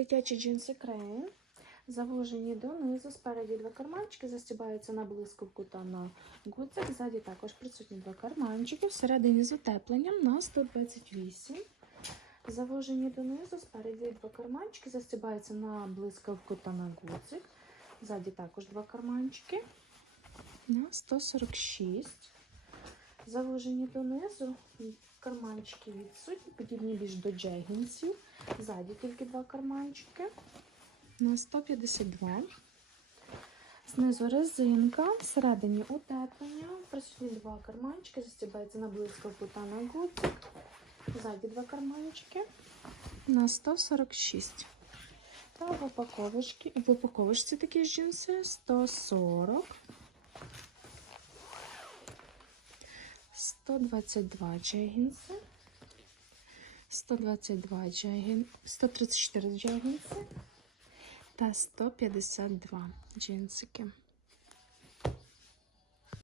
Дитячі джинси Крейн. Завужені донизу, спереді два карманчики, застібаються на блискавку та на гудзик. Ззаді також присутні два карманчики. Всередині з утепленням на 128. Завужені донизу, спереді два карманчики, застібаються на блискавку та на гудзик. Ззаді також два карманчики на 146. Завужені донизу, карманчики відсутні, подібні більш до джегінсів. Ззаді тільки два карманчики на 152. Знизу резинка, всередині утеплення, присутні два карманчики, застібається на блискавку та на гудзик. Ззаді два карманчики на 146. Та в упаковочці, в упаковочці такі ж джинси 140. 122 джегінси. 122 джегін, 134 джегінси та 152 джинсики.